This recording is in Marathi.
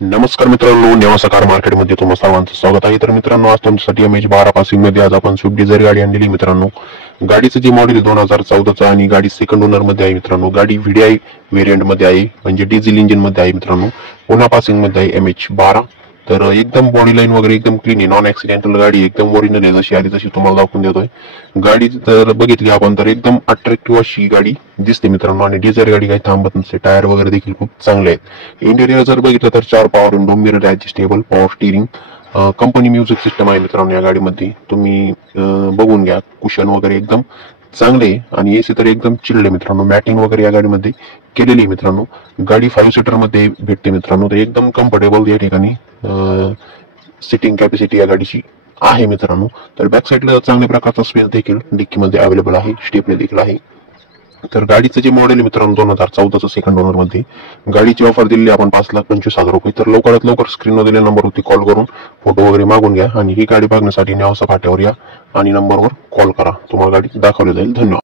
नमस्कार मित्रांनो, नेवासा कार मार्केटमध्ये तुम्हा सर्वांचं स्वागत आहे। तर मित्रांनो, आज तुमच्यासाठी MH12 पासिंग मध्ये आज आपण स्विफ्ट डिझायर गाडी आणलेली मित्रांनो। गाडीचं जे मॉडेल 2014चं आणि गाडी सेकंड ओनर मध्ये आहे मित्रांनो। गाडी VDI व्हेरियंट मध्ये आहे, म्हणजे डिझेल इंजिन मध्ये आहे मित्रांनो। पुन्हा पासिंग मध्ये आहे MH12। तर एकदम बॉडी लाईन वगैरे एकदम क्लीन आहे, नॉन ऍक्सिडेंटल गाडी एकदम ओरिजिनल आहे, जशी आली तशी तुम्हाला दाखवून देतोय। गाडी जर बघितली आपण तर एकदम अट्रॅक्टिव्ह अशी गाडी दिसते मित्रांनो। आणि डिझायर गाडी काही थांबत नसते, टायर वगैरे देखील खूप चांगले आहेत। इंटेरियर जर बघितलं तर 4 power window, mirror adjustable, power steering, company music system आहे मित्रांनो या गाडीमध्ये। तुम्ही बघून घ्या, कुशन वगैरे एकदम चांगले आहे आणि एसी तर एकदम चिल्ड आहे मित्रांनो। मॅटिंग वगैरे या गाडीमध्ये केलेली आहे मित्रांनो। गाडी 5 सीटर मध्ये भेटते मित्रांनो, तर एकदम कम्फर्टेबल या ठिकाणी सिटिंग कॅपॅसिटी या गाडीची आहे मित्रांनो। तर बॅक साईडला चांगल्या प्रकारचा स्पेस देखील डिक्कीमध्ये अवेलेबल आहे, स्टेपने देखील आहे। तर गाडीचं जे मॉडेल आहे मित्रांनो 2014चं सेकंड ओनर मध्ये, गाडीची ऑफर दिली आपण 5,25,000 रुपये। तर लवकरात लवकर स्क्रीनवर दिलेल्या नंबरवरती कॉल करून फोटो वगैरे मागून घ्या आणि ही गाडी बघण्यासाठी नेवासा फाट्यावर या आणि नंबरवर कॉल करा, तुम्हाला गाडी दाखवली जाईल। धन्यवाद।